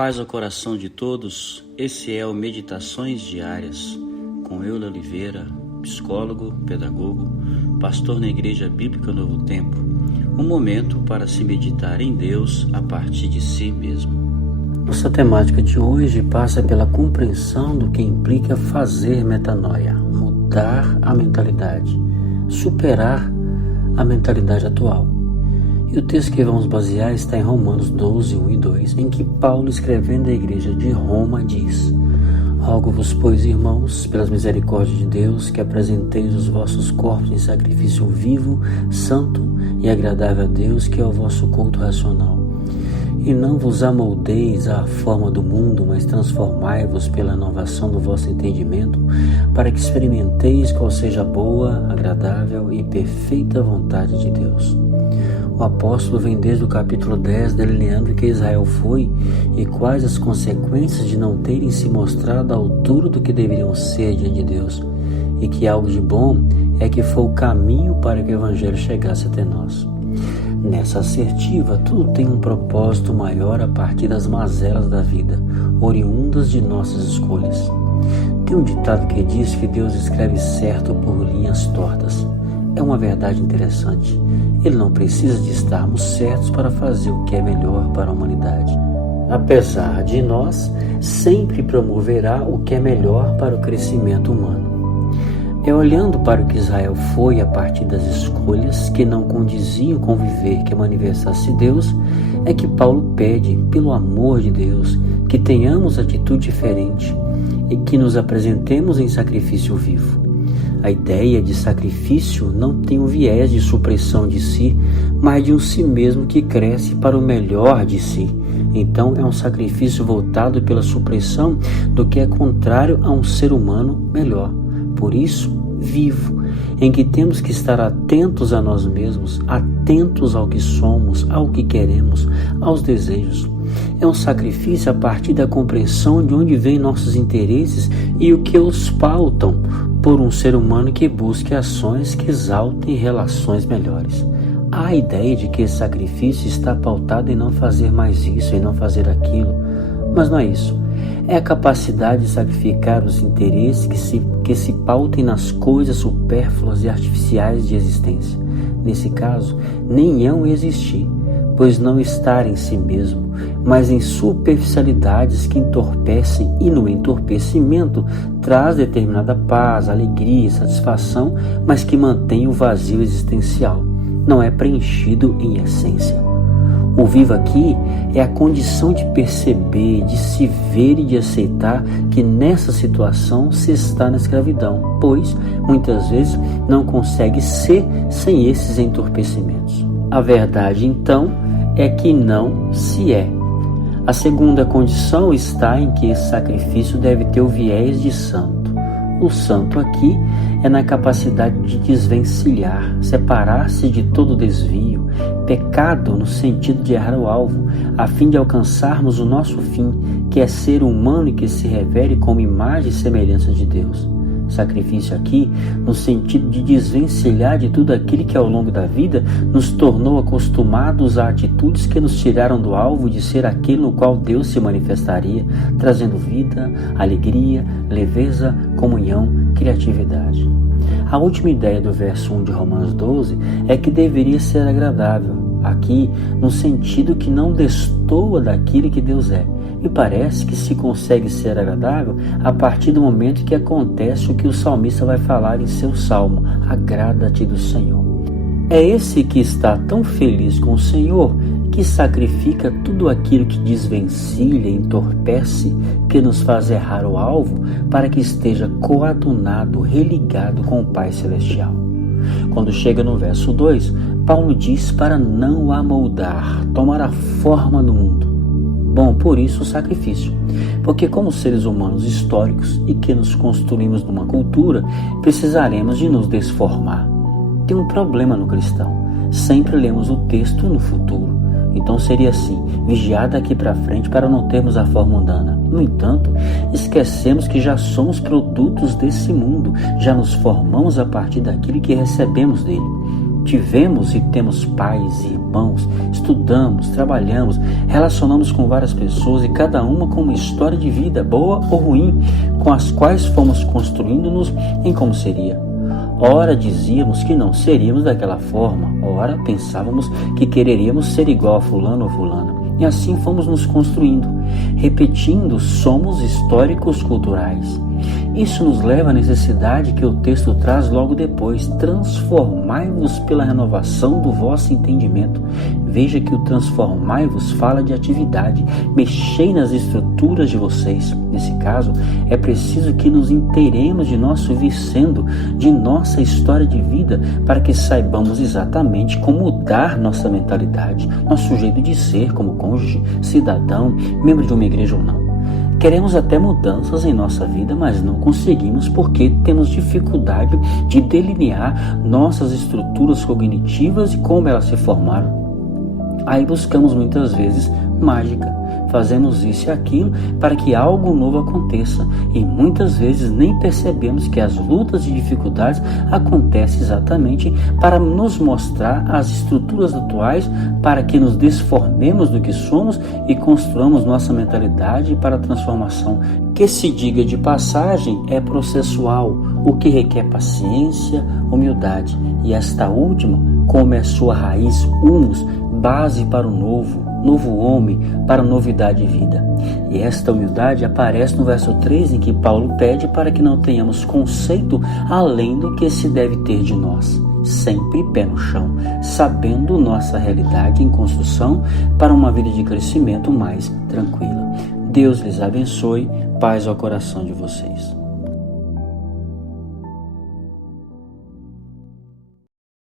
Paz ao coração de todos, esse é o Meditações Diárias, com Euler Oliveira, psicólogo, pedagogo, pastor na Igreja Bíblica Novo Tempo, um momento para se meditar em Deus a partir de si mesmo. Nossa temática de hoje passa pela compreensão do que implica fazer metanoia, mudar a mentalidade, superar a mentalidade atual. E o texto que vamos basear está em Romanos 12, 1 e 2, em que Paulo, escrevendo à igreja de Roma, diz: Rogo-vos, pois, irmãos, pelas misericórdias de Deus, que apresenteis os vossos corpos em sacrifício vivo, santo e agradável a Deus, que é o vosso culto racional. E não vos amoldeis à forma do mundo, mas transformai-vos pela inovação do vosso entendimento, para que experimenteis qual seja a boa, agradável e perfeita vontade de Deus. O apóstolo vem desde o capítulo 10 delineando que Israel foi e quais as consequências de não terem se mostrado à altura do que deveriam ser diante de Deus, e que algo de bom é que foi o caminho para que o evangelho chegasse até nós. Nessa assertiva, tudo tem um propósito maior a partir das mazelas da vida, oriundas de nossas escolhas. Tem um ditado que diz que Deus escreve certo por linhas tortas. É uma verdade interessante. Ele não precisa de estarmos certos para fazer o que é melhor para a humanidade. Apesar de nós, sempre promoverá o que é melhor para o crescimento humano. É olhando para o que Israel foi a partir das escolhas que não condiziam com o viver que manifestasse Deus, é que Paulo pede, pelo amor de Deus, que tenhamos atitude diferente e que nos apresentemos em sacrifício vivo. A ideia de sacrifício não tem um viés de supressão de si, mas de um si mesmo que cresce para o melhor de si. Então é um sacrifício voltado pela supressão do que é contrário a um ser humano melhor. Por isso, vivo, em que temos que estar atentos a nós mesmos, atentos ao que somos, ao que queremos, aos desejos. É um sacrifício a partir da compreensão de onde vêm nossos interesses e o que os pautam por um ser humano que busque ações que exaltem relações melhores. Há a ideia de que esse sacrifício está pautado em não fazer mais isso, em não fazer aquilo, mas não é isso. É a capacidade de sacrificar os interesses que se pautem nas coisas supérfluas e artificiais de existência. Nesse caso, nem hão existir, pois não estar em si mesmo, mas em superficialidades que entorpecem e no entorpecimento traz determinada paz, alegria e satisfação, mas que mantém o vazio existencial. Não é preenchido em essência. O vivo aqui é a condição de perceber, de se ver e de aceitar que nessa situação se está na escravidão, pois muitas vezes não consegue ser sem esses entorpecimentos. A verdade, então, é que não se é. A segunda condição está em que esse sacrifício deve ter o viés de santo. O santo aqui é na capacidade de desvencilhar, separar-se de todo desvio, pecado no sentido de errar o alvo, a fim de alcançarmos o nosso fim, que é ser humano e que se revele como imagem e semelhança de Deus. Sacrifício aqui no sentido de desvencilhar de tudo aquilo que ao longo da vida nos tornou acostumados a atitudes que nos tiraram do alvo de ser aquele no qual Deus se manifestaria, trazendo vida, alegria, leveza, comunhão, criatividade. A última ideia do verso 1 de Romanos 12 é que deveria ser agradável, aqui no sentido que não destoa daquilo que Deus é. Me parece que se consegue ser agradável a partir do momento que acontece o que o salmista vai falar em seu salmo: agrada-te do Senhor. É esse que está tão feliz com o Senhor que sacrifica tudo aquilo que desvencilha e entorpece, que nos faz errar o alvo, para que esteja coadunado, religado com o Pai Celestial. Quando chega no verso 2, Paulo diz para não o amoldar, tomar a forma do mundo. Bom, por isso o sacrifício, porque como seres humanos históricos e que nos construímos numa cultura, precisaremos de nos desformar. Tem um problema no cristão, sempre lemos o texto no futuro, então seria assim, vigiar daqui para frente para não termos a forma mundana. No entanto, esquecemos que já somos produtos desse mundo, já nos formamos a partir daquilo que recebemos dele. tivemos e temos pais e irmãos, estudamos, trabalhamos, relacionamos com várias pessoas e cada uma com uma história de vida, boa ou ruim, com as quais fomos construindo-nos em como seria. Ora dizíamos que não seríamos daquela forma, ora pensávamos que quereríamos ser igual a fulano ou fulana. E assim fomos nos construindo, repetindo, somos históricos culturais. Isso nos leva à necessidade que o texto traz logo depois: transformai-vos pela renovação do vosso entendimento. Veja que o transformai-vos fala de atividade, mexei nas estruturas de vocês. Nesse caso, é preciso que nos inteiremos de nosso vir sendo, de nossa história de vida, para que saibamos exatamente como mudar nossa mentalidade, nosso jeito de ser como cônjuge, cidadão, membro de uma igreja ou não. Queremos até mudanças em nossa vida, mas não conseguimos porque temos dificuldade de delinear nossas estruturas cognitivas e como elas se formaram. Aí buscamos muitas vezes mágica, fazemos isso e aquilo para que algo novo aconteça e muitas vezes nem percebemos que as lutas e dificuldades acontecem exatamente para nos mostrar as estruturas atuais, para que nos desformemos do que somos e construamos nossa mentalidade para a transformação, que, se diga de passagem, é processual, o que requer paciência, humildade, e esta última, como é sua raiz, humus, base para o novo homem, para a novidade de vida. E esta humildade aparece no verso 3, em que Paulo pede para que não tenhamos conceito além do que se deve ter de nós, sempre pé no chão, sabendo nossa realidade em construção para uma vida de crescimento mais tranquila. Deus lhes abençoe, paz ao coração de vocês.